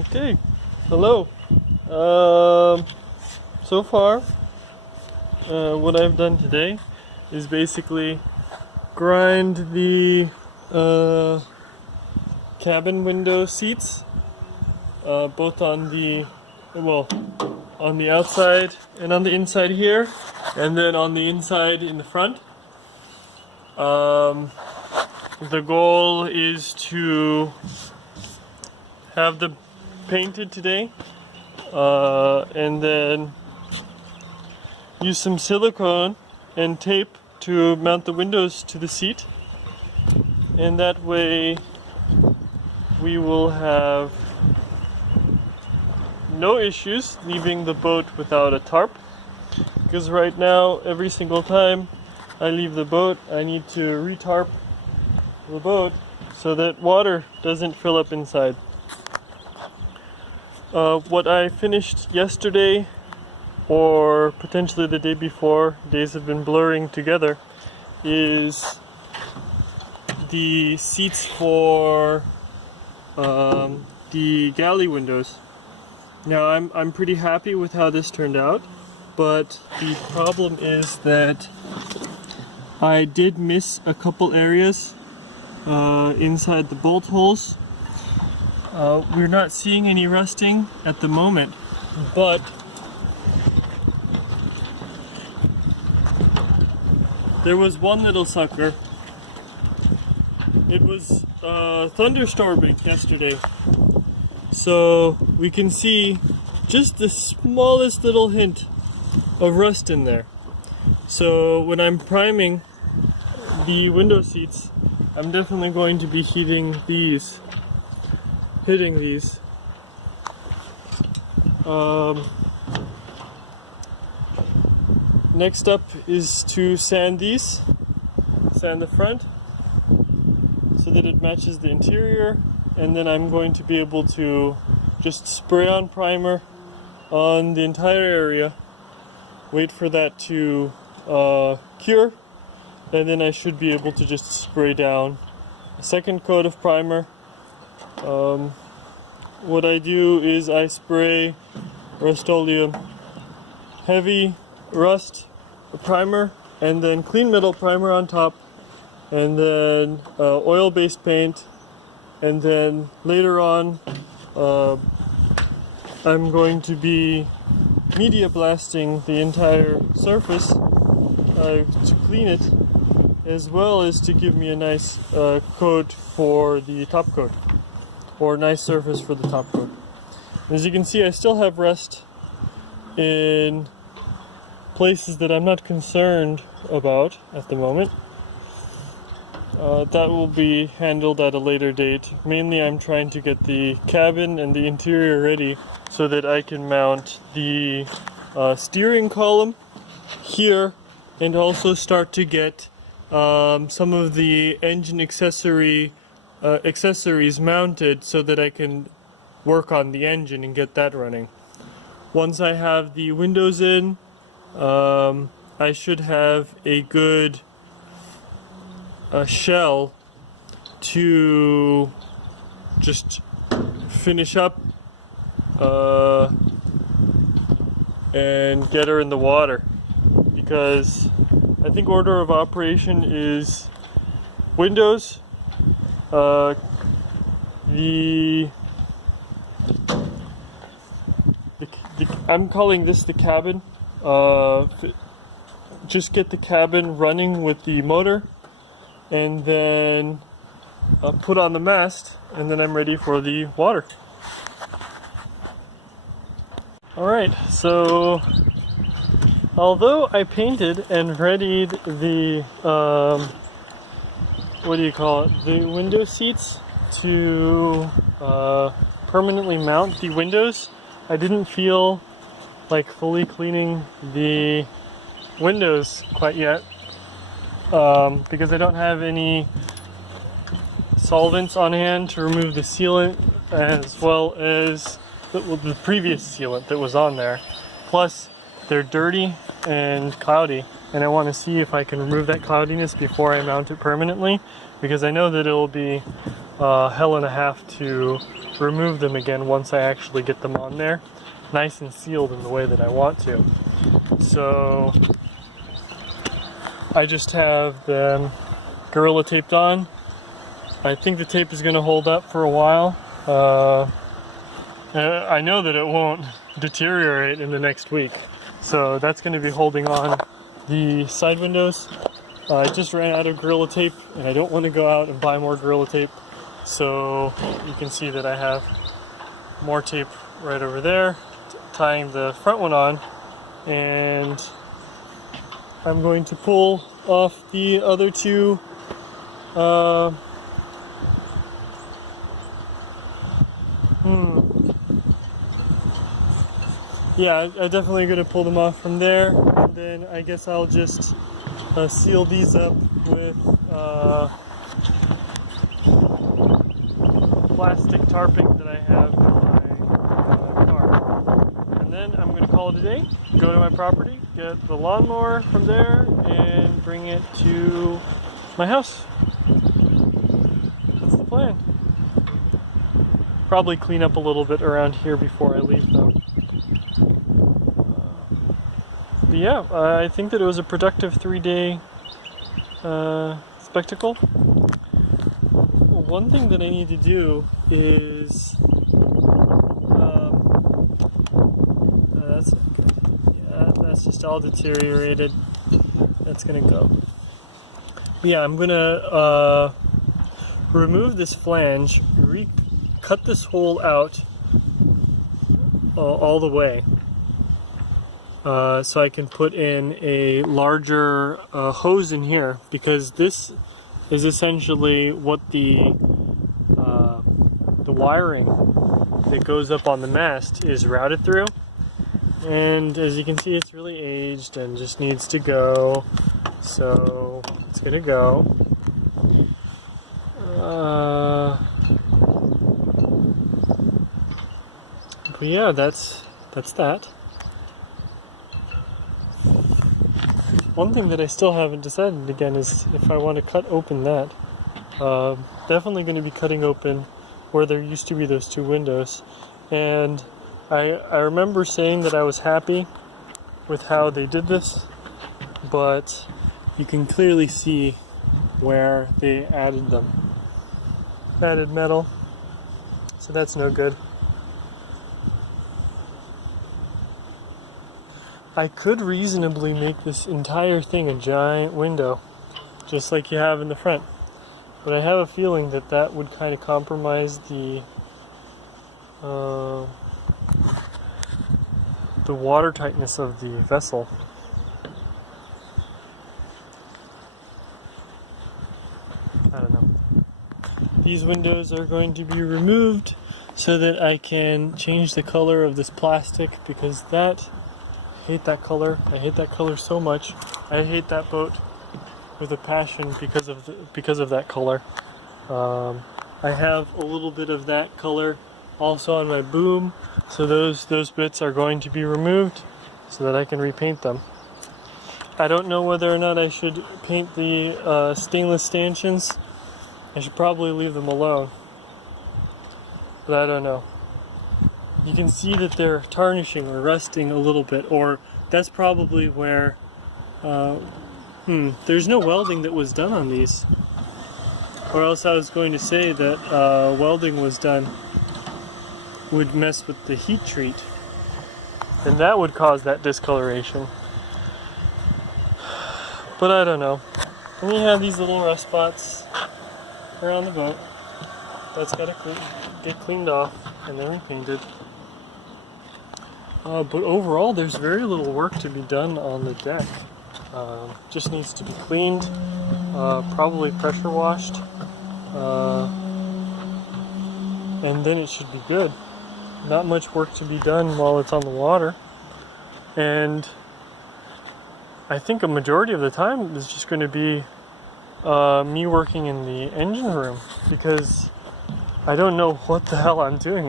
Okay, hello. So far, what I've done today is basically grind the cabin window seats, both on the outside and on the inside here, and then on the inside in the front. The goal is to have them painted today, and then use some silicone and tape to mount the windows to the seat, and that way we will have no issues leaving the boat without a tarp, because right now every single time I leave the boat I need to retarp the boat so that water doesn't fill up inside. What I finished yesterday, or potentially the day before, days have been blurring together, is the seats for the galley windows. Now I'm pretty happy with how this turned out, but the problem is that I did miss a couple areas inside the bolt holes. We're not seeing any rusting at the moment, but there was one little sucker. It was thunderstorming yesterday, so we can see just the smallest little hint of rust in there. So when I'm priming the window seats, I'm definitely going to be hitting these. Next up is to sand the front so that it matches the interior, and then I'm going to be able to just spray on primer on the entire area, wait for that to cure, and then I should be able to just spray down a second coat of primer. What I do is I spray Rust-Oleum heavy rust primer, and then clean metal primer on top, and then oil-based paint, and then later on I'm going to be media blasting the entire surface to clean it, as well as to give me a nice coat for the top coat, or nice surface for the top coat. As you can see, I still have rust in places that I'm not concerned about at the moment. That will be handled at a later date. Mainly I'm trying to get the cabin and the interior ready so that I can mount the steering column here, and also start to get some of the engine accessories mounted so that I can work on the engine and get that running. Once I have the windows in, I should have a good shell to just finish up and get her in the water, because I think order of operation is windows, I'm calling this the cabin. Just get the cabin running with the motor, and then put on the mast, and then I'm ready for the water. Alright, so although I painted and readied the the window seats to permanently mount the windows, I didn't feel like fully cleaning the windows quite yet, because I don't have any solvents on hand to remove the sealant, as well as the previous sealant that was on there. Plus, they're dirty and cloudy, and I want to see if I can remove that cloudiness before I mount it permanently, because I know that it'll be hell and a half to remove them again once I actually get them on there, nice and sealed in the way that I want to. So I just have them Gorilla taped on. I think the tape is going to hold up for a while. I know that it won't deteriorate in the next week, so that's going to be holding on the side windows. I just ran out of Gorilla tape and I don't want to go out and buy more Gorilla tape, so you can see that I have more tape right over there tying the front one on, and I'm going to pull off the other two yeah, I'm definitely going to pull them off from there, and then I guess I'll just seal these up with plastic tarping that I have in my car. And then I'm going to call it a day, go to my property, get the lawnmower from there, and bring it to my house. That's the plan. Probably clean up a little bit around here before I leave though. But yeah, I think that it was a productive 3-day spectacle. One thing that I need to do is that's just all deteriorated. That's gonna go. Yeah, I'm gonna remove this flange, cut this hole out all the way. So I can put in a larger hose in here, because this is essentially what the wiring that goes up on the mast is routed through. And as you can see, it's really aged and just needs to go. So it's gonna go. But yeah, that's that. One thing that I still haven't decided again is if I want to cut open that. Definitely going to be cutting open where there used to be those two windows. And I remember saying that I was happy with how they did this, but you can clearly see where they added them. Added metal. So that's no good. I could reasonably make this entire thing a giant window, just like you have in the front. But I have a feeling that that would kind of compromise the water tightness of the vessel. I don't know. These windows are going to be removed so that I can change the color of this plastic, because I hate that color. I hate that color so much. I hate that boat with a passion because of that color. I have a little bit of that color also on my boom, so those bits are going to be removed so that I can repaint them. I don't know whether or not I should paint the stainless stanchions. I should probably leave them alone, but I don't know. You can see that they're tarnishing or rusting a little bit, or that's probably where there's no welding that was done on these, or else I was going to say that welding was done would mess with the heat treat, and that would cause that discoloration. But I don't know. And you have these little rust spots around the boat. That's got to get cleaned off and then repainted. But overall, there's very little work to be done on the deck. Just needs to be cleaned, probably pressure washed, and then it should be good. Not much work to be done while it's on the water. And I think a majority of the time is just going to be me working in the engine room, because I don't know what the hell I'm doing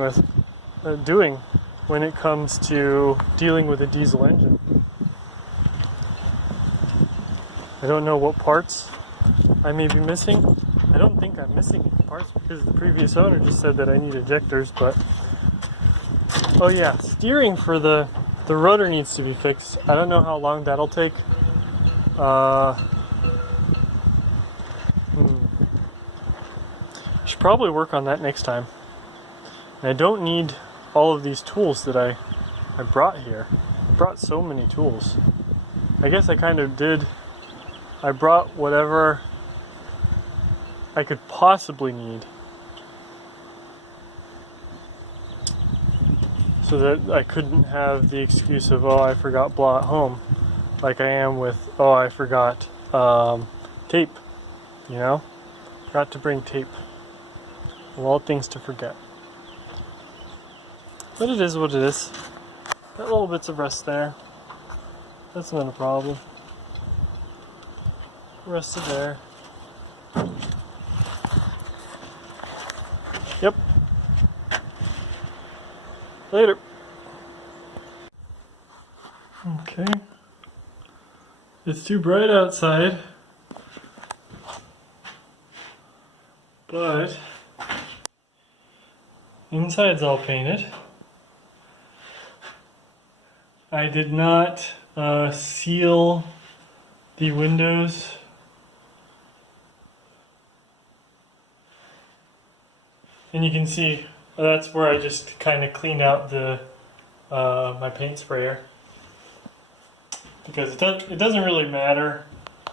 when it comes to dealing with a diesel engine. I don't know what parts I may be missing. I don't think I'm missing any parts because the previous owner just said that I need ejectors, but... Oh yeah, steering for the rudder needs to be fixed. I don't know how long that'll take. I should probably work on that next time. And I don't need all of these tools that I brought here. I brought so many tools. I guess I kind of did. I brought whatever I could possibly need, so that I couldn't have the excuse of, oh, I forgot blah at home, like I am with, oh, I forgot tape, you know? Forgot to bring tape. Of all things to forget. But it is what it is. Got little bits of rust there. That's not a problem. Rest of there. Yep. Later. Okay. It's too bright outside, but inside's all painted. I did not seal the windows. And you can see that's where I just kind of cleaned out the my paint sprayer, because it doesn't really matter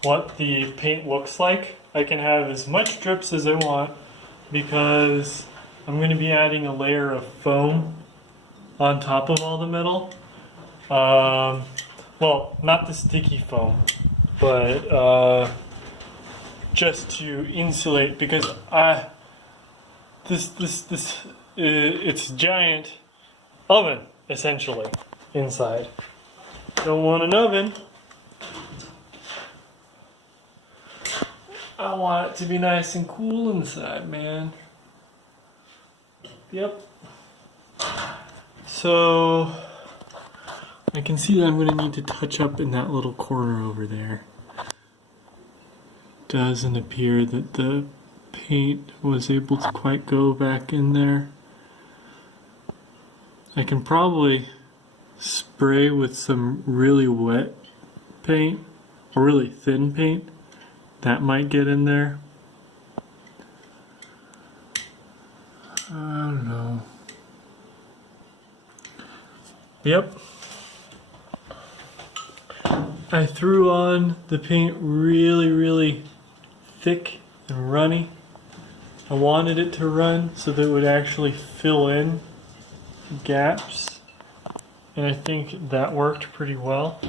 what the paint looks like. I can have as much drips as I want because I'm going to be adding a layer of foam on top of all the metal. Well, not the sticky foam, but just to insulate, because it's a giant oven essentially inside. Don't want an oven. I want it to be nice and cool inside, man. Yep. So I can see that I'm going to need to touch up in that little corner over there. Doesn't appear that the paint was able to quite go back in there. I can probably spray with some really wet paint or really thin paint. That might get in there. I don't know. Yep. I threw on the paint really thick and runny. I wanted it to run so that it would actually fill in gaps, and I think that worked pretty well.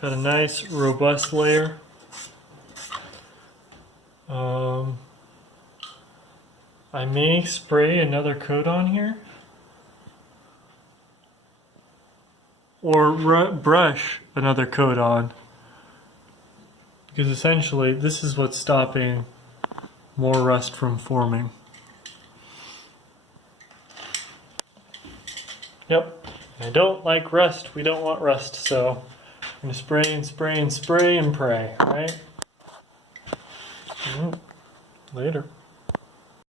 Got a nice robust layer. I may spray another coat on here, or brush another coat on, because essentially this is what's stopping more rust from forming. Yep, I don't like rust. We don't want rust, so I'm going to spray and spray and spray and pray, right? Later.